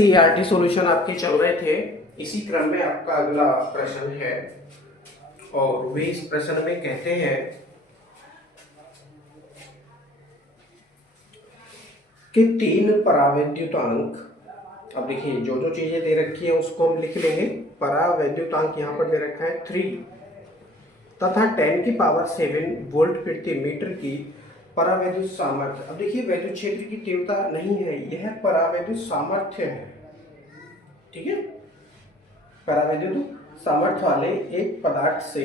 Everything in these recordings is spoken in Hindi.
सीईआरटी सॉल्यूशन आपके चल रहे थे। इसी क्रम में आपका अगला प्रश्न है और वे इस प्रश्न में कहते हैं कि तीन परावैद्युतांक, अब देखिए जो जो चीजें दे रखी है उसको हम लिख लेंगे। परावैद्युतांक यहाँ पर दे रखा है 3 तथा 10⁻7 वोल्ट प्रति मीटर की परावैद्युत सामर्थ्य। अब देखिए वैद्युत क्षेत्र की तीव्रता नहीं है, यह परावैद्युत सामर्थ्य है। ठीक है, परावैद्युत सामर्थ्य वाले एक पदार्थ से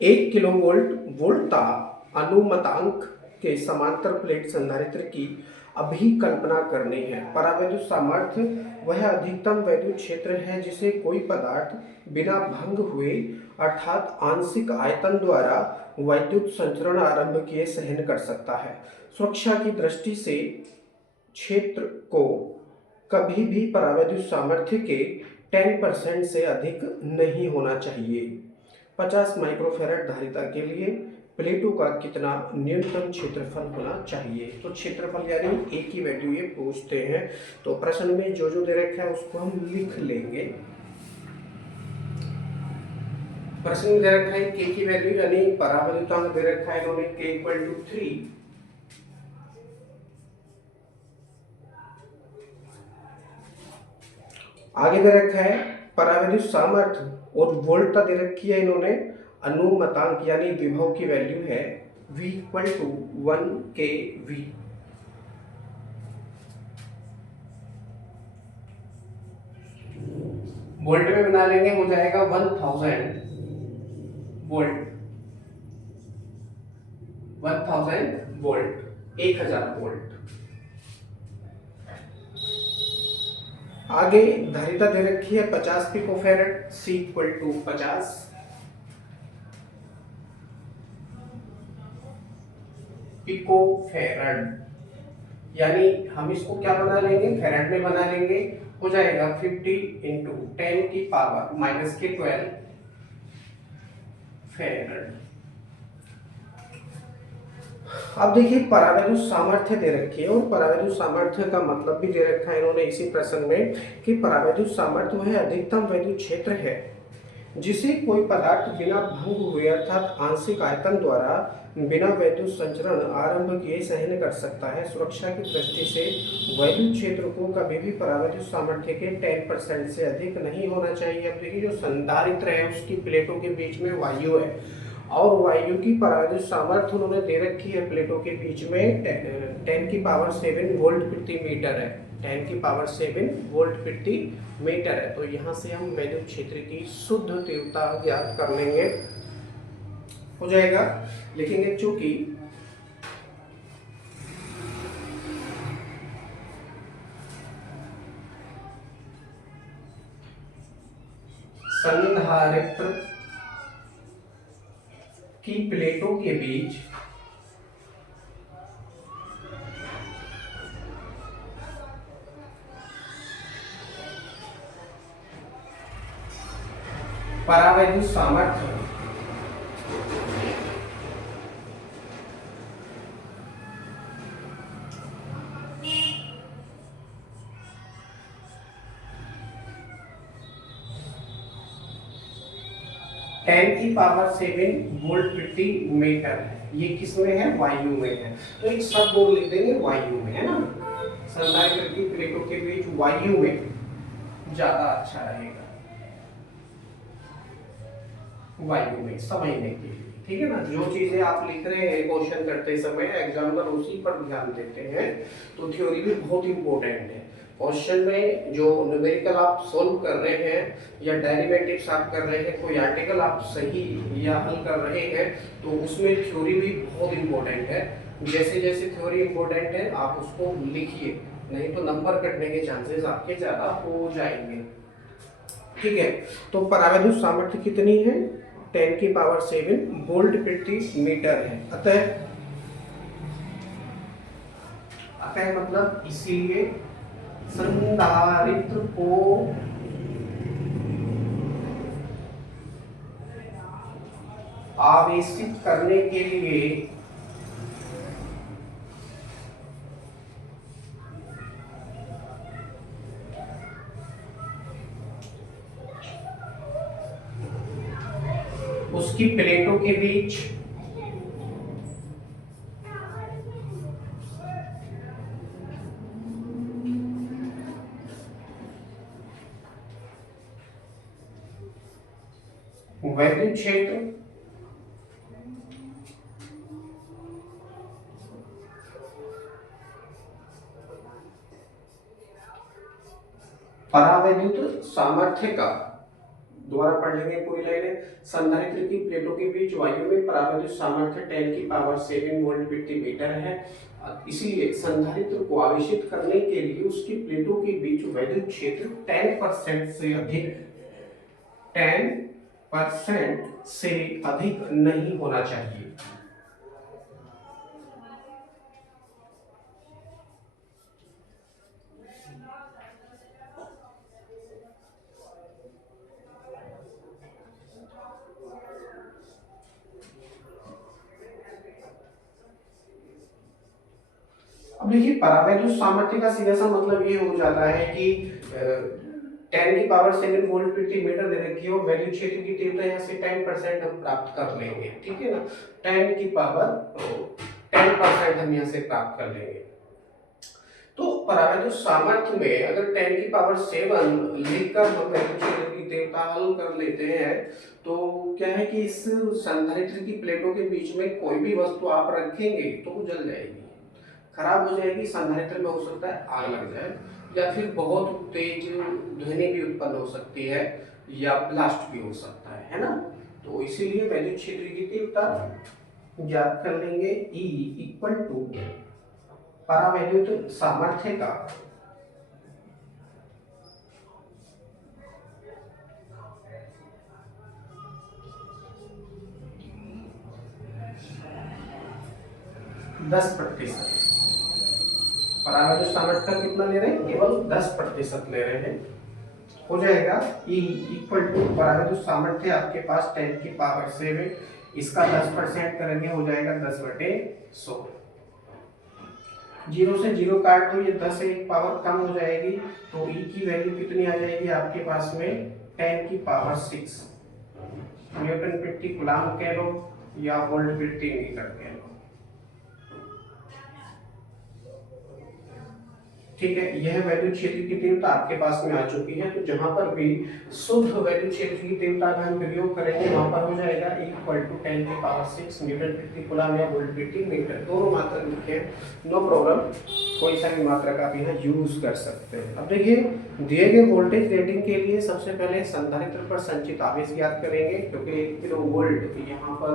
1 किलोवोल्ट वोल्टता अनुमतांक के समांतर प्लेट संधारित्र की अभिकल्पना करनी है। परावैद्युत सामर्थ्य वह अधिकतम वैद्युत क्षेत्र है जिसे कोई पदार्थ बिना भंग हुए अर्थात आंशिक आयतन द्वारा वैद्युत संचरण आरंभ किए सहन कर सकता है। सुरक्षा की दृष्टि से क्षेत्र को कभी भी परावैद्युत सामर्थ्य के 10% से अधिक नहीं होना चाहिए। 50 माइक्रोफैराड धारिता के लिए प्लेटों का कितना न्यूनतम क्षेत्रफल होना चाहिए। तो क्षेत्रफल यानी ए की वैल्यू ये पूछते हैं। तो प्रश्न में जो जो दे रखा है उसको हम लिख लेंगे। प्रश्न में दे रखा है के की वैल्यू यानी परावैद्युतांक दे रखा है इन्होंने के इक्वल टू 3। आगे दे रखा है परावैद्युत सामर्थ्य और वोल्टता दे रखी है इन्होंने। अनुमतांक यानी विभव की वैल्यू है V equal to 1 kV। Volt में बना लेंगे, हो जाएगा 1000 वोल्ट। 1000 volt 1000 volt. आगे धारिता दे रखी है 50 picofarad, C equal to 50 picofarad, यानी हम इसको क्या बना लेंगे, फैराड में बना लेंगे। हो जाएगा 50 इंटू 10 की पावर -12 फैराड। अब देखिए परावैद्युत सामर्थ्य दे रखी है और परावैद्युत सामर्थ्य का मतलब भी दे रखा है इन्होंने इसी प्रश्न में कि परावैद्युत सामर्थ्य वह अधिकतम वैद्युत क्षेत्र है जिसे कोई पदार्थ बिना भंग हुए अर्थात आंशिक आयतन द्वारा बिना वैद्युत संचरण आरंभ किए सहन कर सकता है। सुरक्षा की दृष्टि से वैद्युत क्षेत्र को कभी भी परावैद्युत सामर्थ्य के 10% से अधिक नहीं होना चाहिए। अब देखिए जो संधारित्र है उसकी प्लेटों के बीच में वायु है और वायु की परावैद्युत सामर्थ्य उन्होंने दे रखी है प्लेटों के बीच में 10⁻7 वोल्ट प्रति मीटर है। 10⁻7 वोल्ट प्रति मीटर है। तो यहाँ से हम वैद्युत क्षेत्र की शुद्ध तीव्रता ज्ञात कर लेंगे। हो जाएगा, लिखेंगे चूंकि संधारित्र की प्लेटों के बीच परावैद्युत सामर्थ्य (10⁻7 वोल्ट प्रति मीटर है। ये किस में है, वायु में है। तो एक सब बोर्ड लिख देंगे वायु में, है ना। संधारित्र की प्लेटों के बीच वायु में ज्यादा अच्छा रहेगा, वायु में समझने के लिए। ठीक है ना, जो चीजें आप लिख रहे हैं क्वेश्चन करते समय एग्जामिनर उसी पर ध्यान देते हैं। तो थ्योरी भी बहुत इंपॉर्टेंट है। क्वेश्चन में जो न्यूमेरिकल आप सोल्व कर रहे हैं या डेरिवेटिव्स आप कर रहे हैं, कोई आर्टिकल आप सही या हल कर रहे हैं, तो उसमें थ्योरी भी बहुत इंपॉर्टेंट है। जैसे जैसे थ्योरी इंपॉर्टेंट है आप उसको लिखिए, नहीं तो नंबर कटने के चांसेस आपके ज्यादा हो जाएंगे। ठीक है, तो परावैद्युत सामर्थ्य कितनी है, 10⁻7 वोल्ट प्रति मीटर है। अतः मतलब इसीलिए संधारित्र को आवेशित करने के लिए उसकी प्लेटों के बीच वैद्युत क्षेत्र परावैद्युत सामर्थ्य का, दोबारा पढ़ लेंगे पूरी लाइनें। संधारित्र की प्लेटों के बीच वायु में परावैद्युत सामर्थ्य 10 की पावर 7 वोल्ट प्रति मीटर है। इसलिए संधारित्र को आवेशित करने के लिए उसकी प्लेटों के बीच वैद्युत क्षेत्र 10% से अधिक 10% से अधिक नहीं होना चाहिए। अब देखिए परावैद्युत सामर्थ्य का सीधा सा मतलब ये हो जाता है कि 10 की पावर 7 वोल्ट प्रति मीटर दे रखी है और वैद्युत क्षेत्र की तीव्रता यहाँ से 10% हम प्राप्त कर लेंगे, ठीक है ना। 10 की पावर 10% हम यहाँ से प्राप्त कर लेंगे। तो परावैद्युत सामर्थ्य में अगर 10 की पावर 7 लिखकर हम वैद्युत क्षेत्र की तीव्रता हल कर लेते हैं तो क्या है कि इस संधारित्र की प्लेटों के बीच में कोई भी वस्तु आप रखेंगे तो वो जल जाएगी, खराब हो जाएगी। संधारित्र में हो सकता है आग लग जाए या फिर बहुत तेज ध्वनि भी उत्पन्न हो सकती है या ब्लास्ट भी हो सकता है ना। तो इसीलिए वैद्युत क्षेत्र की तीव्रता ज्ञात कर लेंगे E इक्वल टू परावैद्युत सामर्थ्य का दस प्रतिशत। परावैद्युत सामर्थ्य का कितना ले रहे हैं, केवल 10% ले रहे हैं। हो जाएगा E इक्वल टू परावैद्युत सामर्थ्य आपके पास 10 की पावर 7, इसका 10% करेंगे हो जाएगा 10/100। 0 से 0 काट दो, ये 10 से एक पावर कम हो जाएगी तो E की वैल्यू कितनी आ जाएगी आपके पास में 10 की पावर 6 न्यूटन प्रति कूलम कह लो या वोल्ट प्रति मीटर कह लो, ठीक है। यह वैद्युत क्षेत्र की तीव्रता आपके पास में आ चुकी है। तो जहां पर भी शुद्ध वैद्युत क्षेत्र की तीव्रता का हम प्रयोग करेंगे वहां पर हो जाएगा इक्वल टू 10 की पावर 6 न्यूटन प्रति कूलम या वोल्ट प्रति मीटर। दोनों मात्रा लिखे, नो प्रॉब्लम, कोई सा भी मात्रा का भी यहाँ यूज कर सकते हैं। अब देखिए दिए गए वोल्टेज रेटिंग के लिए सबसे पहले संधारित्र पर संचित आवेश ज्ञात करेंगे, क्योंकि 1 किलो वोल्ट यहाँ पर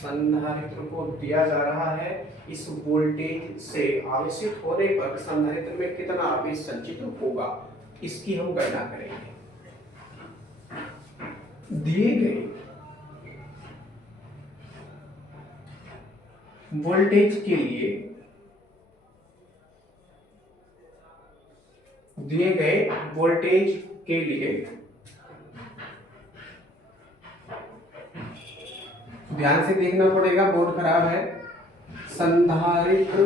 संधारित्र को दिया जा रहा है। इस वोल्टेज से आवेशित होने पर संधारित्र में कितना आवेश संचित होगा इसकी हम गणना करेंगे। दिए गए वोल्टेज के लिए ध्यान से देखना पड़ेगा, बोर्ड खराब है। संधारित्र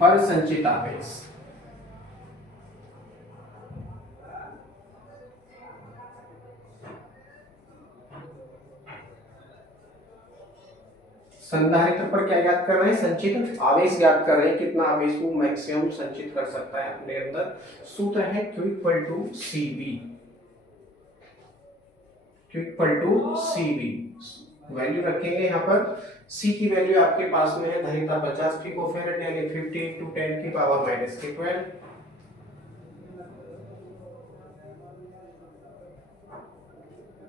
पर संचित आवेश संधारित्र पर क्या ज्ञात कर रहे हैं, संचित आवेश ज्ञात कर रहे हैं। कितना आवेश वो मैक्सिमम संचित कर सकता है अपने अंदर। सूत्र है Q equal to CV। Q equal to CV value रखेंगे यहाँ पर। C की वैल्यू आपके पास में है धारिता 50 पिकोफैरेड यानी 50 × 10 की पावर -12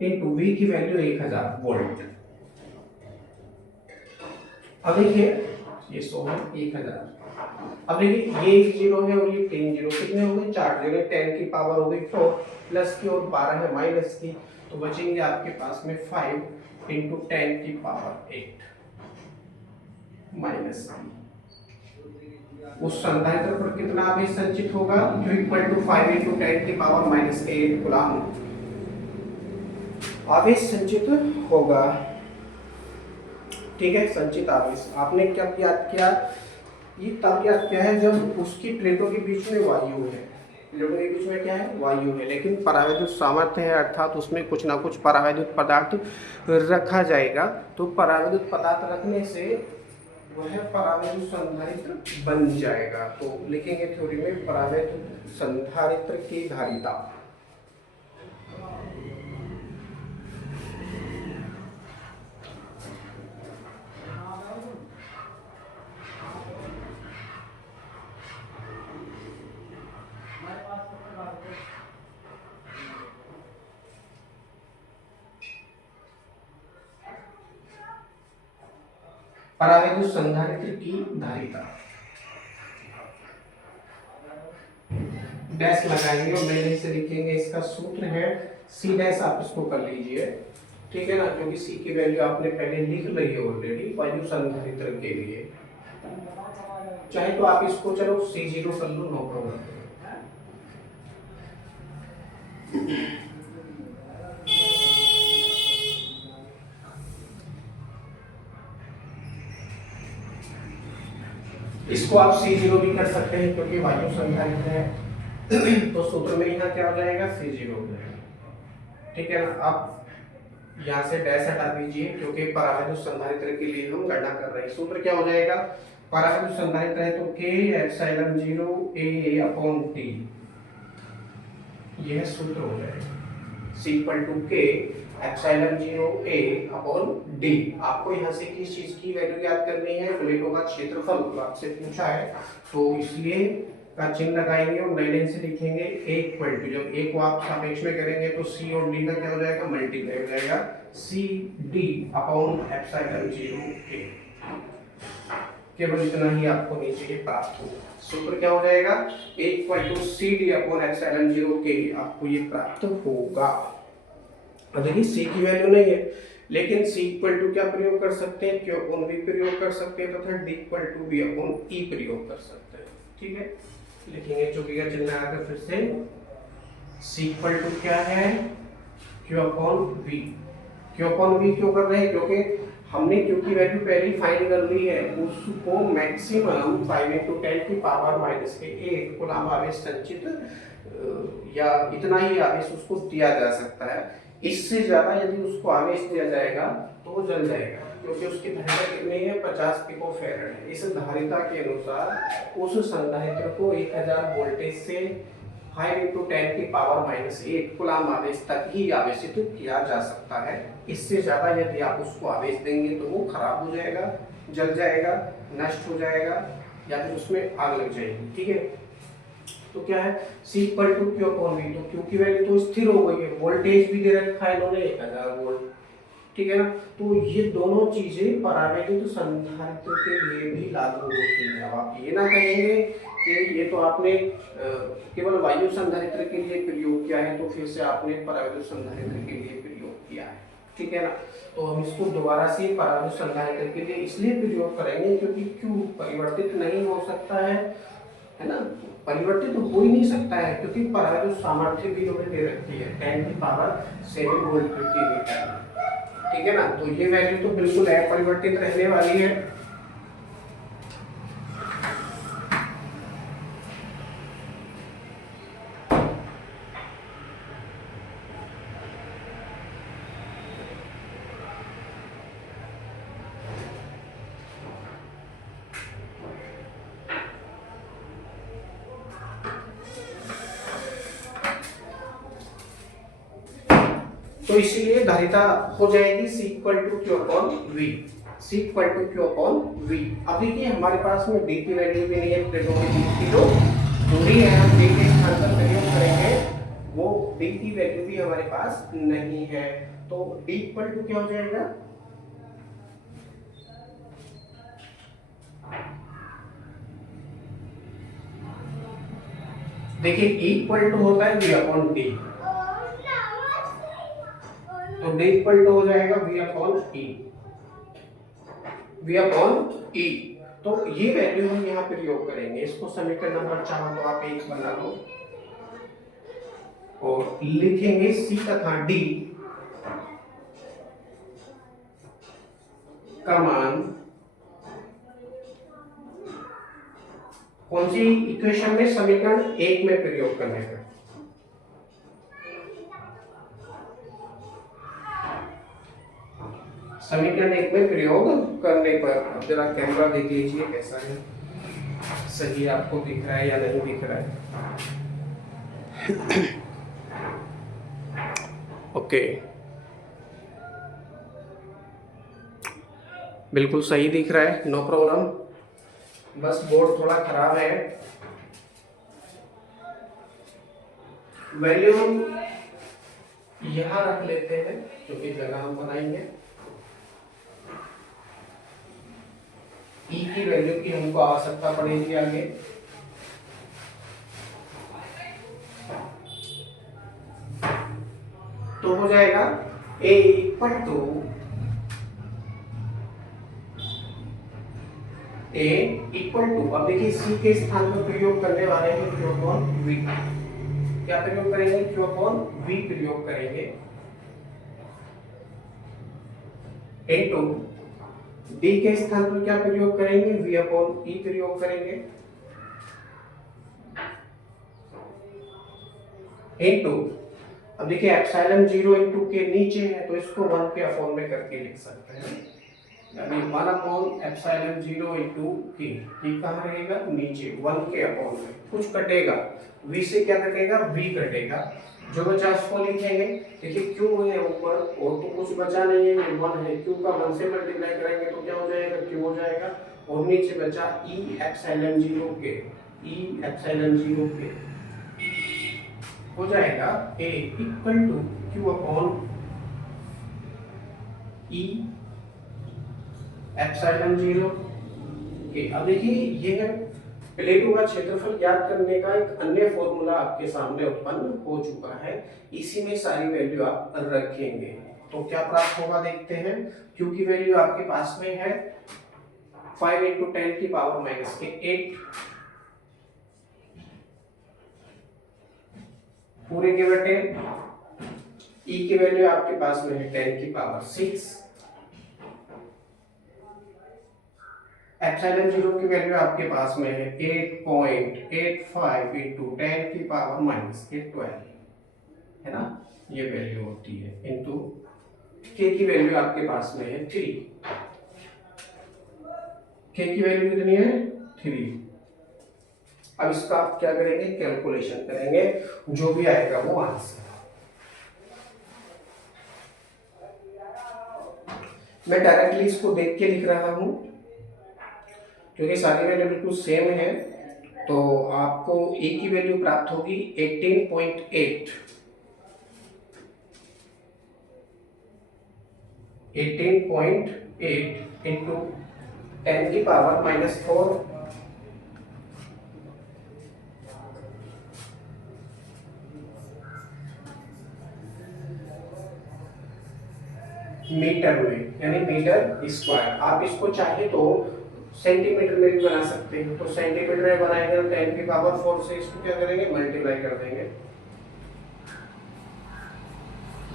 इंटू V की वैल्यू 1000 वोल्ट। अब देखिए ये 100 है 1000। अब देखिए ये 1 जीरो है और ये 3 जीरो, कितने हो गए 4 जीरो। 10 की पावर हो गई 4 प्लस की और 12 है माइनस की, तो बचेंगे आपके पास में 5 × 10 की पावर 8 माइनस की। उस संधारित्र पर कितना आवेश संचित होगा, Q इक्वल टू 5 × 10 की पावर -8 कूलम आवेश संचित होगा, ठीक है। संचित आवेश आपने क्या याद किया, ये तब याद किया है जब उसकी प्लेटों के बीच में वायु है, इलेक्ट्रॉन के बीच में क्या है, वायु है, लेकिन परावैद्युत सामर्थ्य है अर्थात उसमें कुछ ना कुछ परावैद्युत पदार्थ रखा जाएगा। तो परावैद्युत पदार्थ रखने से वह परावैद्युत संधारित्र बन जाएगा। तो लिखेंगे थ्योरी में परावैद्युत संधारित्र की धारिता। परावैद्युत संधारित्र की धारिता डैश लगाएंगे और पहले से लिखेंगे, इसका सूत्र है सी डैश, आप इसको कर लीजिए, ठीक है ना, क्योंकि सी की वैल्यू आपने पहले लिख ली है ऑलरेडी वायु संधारित्र के लिए। चाहे तो आप इसको चलो C0 कर लो, नो प्रॉब्लम। इसको आप C0 भी कर सकते हैं क्योंकि वायु संधारित्र है। तो सूत्र में यहाँ क्या हो जाएगा, C0 हो जाएगा, ठीक है ना। आप यहाँ से डैश हटा दीजिए क्योंकि परावैद्युत संधारित्र के लिए हम गणना कर रहे हैं। सूत्र क्या हो जाएगा, परावैद्युत संधारित्र है तो K epsilon 0 A upon T, यह सूत्र हो जाएगा। C equal to K epsilon 0 A upon D। आपको यहाँ से किस चीज की वैल्यू याद करनी है, प्लेटों का क्षेत्रफल तो आपसे पूछा है, तो इसलिए का चिन्ह लगाएंगे और नई लाइन से लिखेंगे A इक्वल टू, जब A को आप सापेक्ष में करेंगे तो C और D का क्या हो जाएगा, मल्टीप्लाई हो जाएगा, C D upon epsilon 0 A। केवल इतना ही आपको नीचे प्राप्त होगा। सूत्र क्या हो जाएगा, A equal to C D upon epsilon 0 K, आपको ये प्राप्त होगा। देखिए C की वैल्यू नहीं है, लेकिन C इक्वल टू क्या प्रयोग कर सकते हैं, Q अपॉन V प्रयोग कर सकते हैं तथा D equal to V upon E प्रयोग कर सकते हैं, ठीक है। लिखेंगे चौकी का चिन्ह लगाकर फिर से, C इक्वल टू क्या है, Q upon V। Q upon V क्यों कर रहे हैं, क्योंकि हमने Q की वैल्यू पहले ही फाइंड कर ली है, उसको मैक्सिमम 5 × 10 की पावर -8 कूलम्ब आवेश संचित या इतना ही आवेश उसको दिया जा सकता है। इससे ज्यादा यदि उसको आवेश दिया जाएगा तो जल जाएगा, क्योंकि उसकी धारिता कितनी है, 50 पिकोफैराड है। इस धारिता के अनुसार उस संधारित्र को 1000 वोल्टेज से 5 × 10 की पावर -8 कूलम्ब आवेश तक ही आवेशित किया जा सकता है। इससे ज्यादा यदि आप उसको आवेश देंगे तो वो खराब हो जाएगा, जल जाएगा, नष्ट हो जाएगा या फिर उसमें आग लग जाएगी, ठीक है। तो क्या है, C equal to Q upon V, तो Q की वैल्यू तो स्थिर हो गई है, वोल्टेज भी दे रखा है इन्होंने 1000 वोल्ट, ठीक है ना। तो ये दोनों चीजें परावैद्युत संधारित्र के लिए भी लागू होती है। अब आप ये ना कहेंगे कि ये तो आपने केवल वायु संधारित्र के लिए प्रयोग किया है, तो फिर से आपने परावैद्युत संधारित्र के लिए प्रयोग किया है, ठीक है ना। तो हम इसको दोबारा से परावैद्युत संधारित्र के लिए इसलिए प्रयोग करेंगे क्योंकि Q परिवर्तित नहीं हो सकता है ना, परिवर्तित तो हो ही नहीं सकता है, क्योंकि परावैद्युत सामर्थ्य भी उन्होंने दे रखी है 10 की पावर 7 वोल्ट प्रति मीटर, ठीक है ना। तो ये वैल्यू तो बिल्कुल अपरिवर्तित रहने वाली है। तो इसलिए धारिता हो जाएगी C equal to Q upon V, C equal to Q upon V। अब देखिए हमारे पास में D की वैल्यू भी नहीं है, प्लेटों के बीच की जो दूरी है हम D के स्थान पर प्रयोग करेंगे, वो D की वैल्यू भी हमारे पास नहीं है। तो D इक्वल टू क्या हो जाएगा, देखिए E इक्वल टू होता है V अपॉन D, तो D इक्वल टू हो जाएगा V upon E, V upon E। तो ये वैल्यू हम यहाँ प्रयोग करेंगे, इसको समीकरण नंबर 4 तो आप 1 बना लो और लिखेंगे C तथा D का मान कौन सी इक्वेशन में? समीकरण 1 में प्रयोग करने पर। समीकरण 1 में प्रयोग करने पर। अब जरा कैमरा देख लीजिए कैसा है, सही आपको दिख रहा है या नहीं दिख रहा है। ओके, बिल्कुल सही दिख रहा है, नो प्रॉब्लम। बस बोर्ड थोड़ा खराब है। वैल्यू हम यहां रख लेते हैं क्योंकि जगह हम बनाएंगे। ई की वैल्यू की हमको आवश्यकता पड़ेगी आगे। तो हो जाएगा ए इक्वल टू अब देखिए सी के स्थान पर प्रयोग करने वाले हैं क्यू अपॉन वी। क्या प्रयोग करेंगे? क्यू अपॉन वी प्रयोग करेंगे इनटू डी के स्थान पर क्या प्रयोग करेंगे? वी अपॉन ई प्रयोग करेंगे इनटू, अब देखिए एप्सिलॉन 0 इनटू के नीचे है तो इसको 1 के अपॉन में करके लिख सकते हैं, यानी 1 अपॉन एप्सिलॉन 0 इनटू के। ये कहाँ रहेगा? नीचे 1 के अपॉन में। कुछ कटेगा, v से क्या कटेगा? v कटेगा, जो बचा उसको लिखेंगे। देखिए q है ऊपर और तो कुछ बचा नहीं है, ये 1 है, q का 1 से मल्टीप्लाई करेंगे तो क्या हो जाएगा? q हो जाएगा। और नीचे बचा e एप्सिलॉन 0 के, e एप्सिलॉन 0 के हो जाएगा a equal to q upon e epsilon 0 के। अब देखिए ये है प्लेटों का क्षेत्रफल ज्ञात करने का एक अन्य फॉर्मूला आपके सामने उत्पन्न हो चुका है। इसी में सारी वैल्यू आप रखेंगे तो क्या प्राप्त होगा देखते हैं। q की वैल्यू आपके पास में है 5 × 10 की पावर माइनस के 8 पूरे के बटे, e की वैल्यू आपके पास में है 10 की पावर 6, एप्सिलॉन 0 की वैल्यू आपके पास में है 8.85 × 10 की पावर माइनस के 12, है ना, ये वैल्यू होती है इनटू k की वैल्यू आपके पास में है 3, k की वैल्यू कितनी है? 3। अब इसका आप क्या करेंगे? कैलकुलेशन करेंगे, जो भी आएगा वो आंसर। मैं डायरेक्टली इसको देख के लिख रहा हूं क्योंकि सारी वैल्यू बिल्कुल सेम है। तो आपको a की वैल्यू प्राप्त होगी 18.8 इंटू 10 की पावर माइनस 4 मीटर में, यानी मीटर स्क्वायर। आप इसको चाहे तो सेंटीमीटर में भी बना सकते हैं, तो सेंटीमीटर में बनाएंगे तो 10 की पावर 4 से इसको क्या करेंगे? मल्टीप्लाई कर देंगे,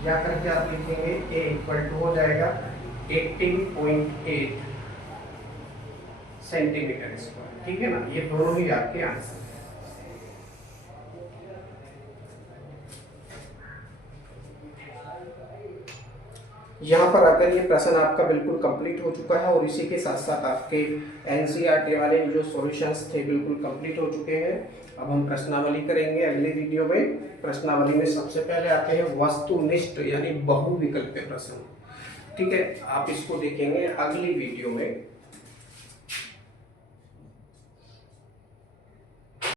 या करके आप लिखेंगे a इक्वल टू हो जाएगा 18.8 सेंटीमीटर स्क्वायर। ठीक है ना, ये दोनों ही आपके आंसर। यहाँ पर आकर ये प्रश्न आपका बिल्कुल कंप्लीट हो चुका है और इसी के साथ साथ आपके एनसीईआरटी वाले जो सॉल्यूशंस थे बिल्कुल कंप्लीट हो चुके हैं। अब हम प्रश्नावली करेंगे अगले वीडियो में। प्रश्नावली में सबसे पहले आते हैं वस्तुनिष्ठ यानी बहुविकल्पीय प्रश्न। ठीक है, आप इसको देखेंगे अगली वीडियो में।